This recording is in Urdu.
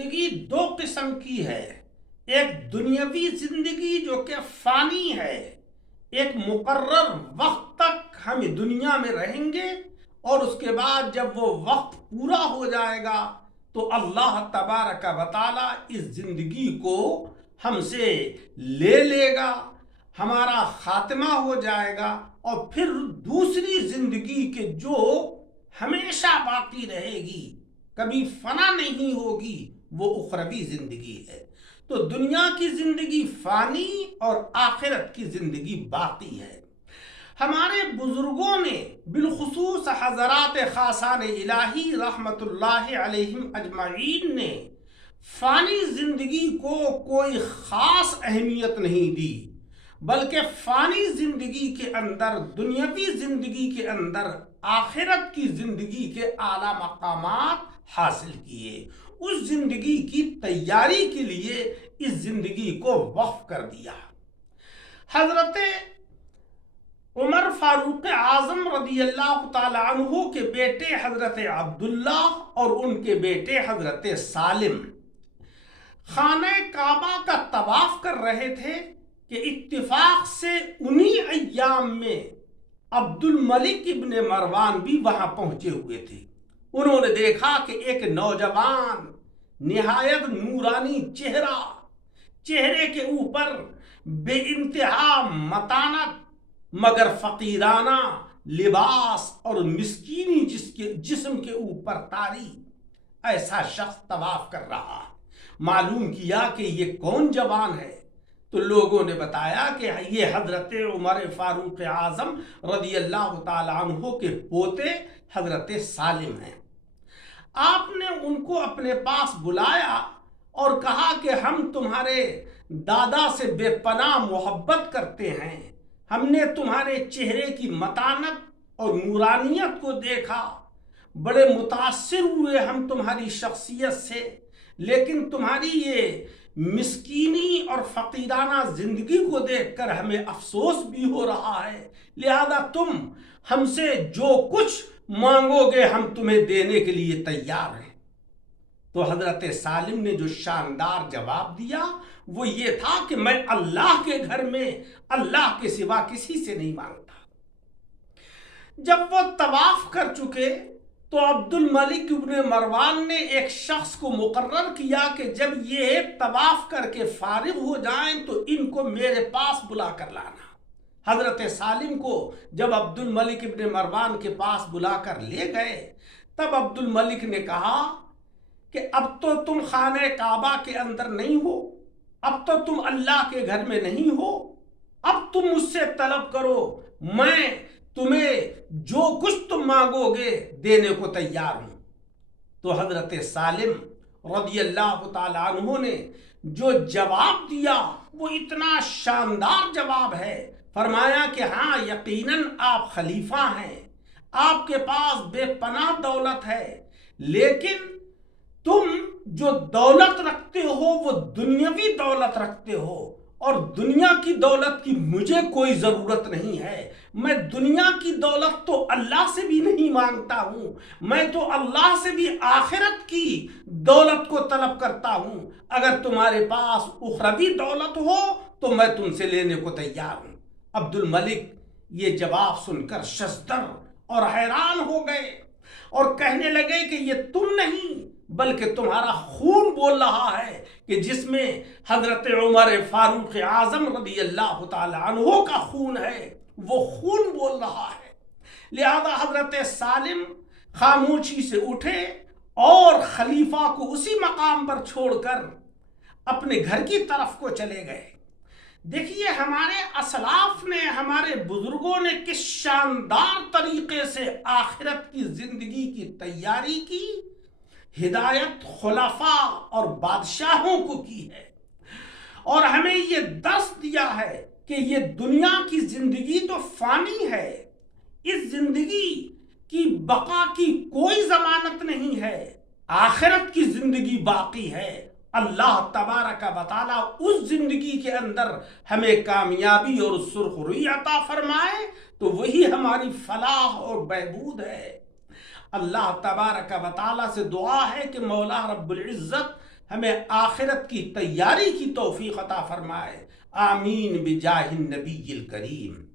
زندگی دو قسم کی ہے، ایک دنیاوی زندگی جو کہ فانی ہے، ایک مقرر وقت تک ہم دنیا میں رہیں گے اور اس کے بعد جب وہ وقت پورا ہو جائے گا تو اللہ تبارک و تعالی اس زندگی کو ہم سے لے گا، ہمارا خاتمہ ہو جائے گا، اور پھر دوسری زندگی کے جو ہمیشہ باقی رہے گی، کبھی فنا نہیں ہوگی، وہ اخروی زندگی ہے۔ تو دنیا کی زندگی فانی اور آخرت کی زندگی باقی ہے۔ ہمارے بزرگوں نے بالخصوص حضرات خاصان الہی رحمت اللہ علیہم اجمعین نے فانی زندگی کو کوئی خاص اہمیت نہیں دی، بلکہ فانی زندگی کے اندر، دنیاوی زندگی کے اندر آخرت کی زندگی کے اعلیٰ مقامات حاصل کیے، اس زندگی کی تیاری کے لیے اس زندگی کو وقف کر دیا۔ حضرت عمر فاروق اعظم رضی اللہ تعالی عنہ کے بیٹے حضرت عبداللہ اور ان کے بیٹے حضرت سالم خانہ کعبہ کا طواف کر رہے تھے کہ اتفاق سے انہی ایام میں عبد الملک ابن مروان بھی وہاں پہنچے ہوئے تھے۔ انہوں نے دیکھا کہ ایک نوجوان نہایت نورانی چہرے کے اوپر بے انتہا متانت مگر فقیرانہ لباس اور مسکینی جسم کے اوپر طاری ایسا شخص طواف کر رہا ہے۔ معلوم کیا کہ یہ کون جوان ہے، تو لوگوں نے بتایا کہ یہ حضرت عمر فاروق اعظم رضی اللہ تعالی عنہ کے پوتے حضرت سالم ہیں۔ آپ نے ان کو اپنے پاس بلایا اور کہا کہ ہم تمہارے دادا سے بے پناہ محبت کرتے ہیں، ہم نے تمہارے چہرے کی متانت اور نورانیت کو دیکھا، بڑے متاثر ہوئے ہم تمہاری شخصیت سے، لیکن تمہاری یہ مسکینی اور فقیرانہ زندگی کو دیکھ کر ہمیں افسوس بھی ہو رہا ہے، لہذا تم ہم سے جو کچھ مانگو گے ہم تمہیں دینے کے لیے تیار ہیں۔ تو حضرت سالم نے جو شاندار جواب دیا وہ یہ تھا کہ میں اللہ کے گھر میں اللہ کے سوا کسی سے نہیں مانگتا۔ جب وہ طواف کر چکے تو عبد الملک ابن مروان نے ایک شخص کو مقرر کیا کہ جب یہ طواف کر کے فارغ ہو جائیں تو ان کو میرے پاس بلا کر لانا۔ حضرت سالم کو جب عبد الملک ابن مروان کے پاس بلا کر لے گئے تب عبد الملک نے کہا کہ اب تو تم خانہ کعبہ کے اندر نہیں ہو، اب تو تم اللہ کے گھر میں نہیں ہو، اب تم مجھ سے طلب کرو، میں تمہیں جو کچھ تم مانگو گے دینے کو تیار ہوں۔ تو حضرت سالم رضی اللہ تعالی عنہ نے جو جواب دیا وہ اتنا شاندار جواب ہے، فرمایا کہ ہاں یقیناً آپ خلیفہ ہیں، آپ کے پاس بے پناہ دولت ہے، لیکن تم جو دولت رکھتے ہو وہ دنیاوی دولت رکھتے ہو، اور دنیا کی دولت کی مجھے کوئی ضرورت نہیں ہے۔ میں دنیا کی دولت تو اللہ سے بھی نہیں مانگتا ہوں، میں تو اللہ سے بھی آخرت کی دولت کو طلب کرتا ہوں۔ اگر تمہارے پاس اخروی دولت ہو تو میں تم سے لینے کو تیار ہوں۔ عبد الملک یہ جواب سن کر شزدر اور حیران ہو گئے اور کہنے لگے کہ یہ تم نہیں بلکہ تمہارا خون بول رہا ہے، کہ جس میں حضرت عمر فاروق اعظم رضی اللہ تعالی عنہ کا خون ہے، وہ خون بول رہا ہے۔ لہذا حضرت سالم خاموشی سے اٹھے اور خلیفہ کو اسی مقام پر چھوڑ کر اپنے گھر کی طرف کو چلے گئے۔ دیکھیے ہمارے اسلاف نے، ہمارے بزرگوں نے کس شاندار طریقے سے آخرت کی زندگی کی تیاری کی، ہدایت خلفاء اور بادشاہوں کو کی ہے، اور ہمیں یہ درس دیا ہے کہ یہ دنیا کی زندگی تو فانی ہے، اس زندگی کی بقا کی کوئی ضمانت نہیں ہے، آخرت کی زندگی باقی ہے۔ اللہ تبارک و تعالی اس زندگی کے اندر ہمیں کامیابی اور سرخروئی عطا فرمائے تو وہی ہماری فلاح اور بہبود ہے۔ اللہ تبارک و تعالی سے دعا ہے کہ مولا رب العزت ہمیں آخرت کی تیاری کی توفیق عطا فرمائے. آمین بجاہ النبی الکریم.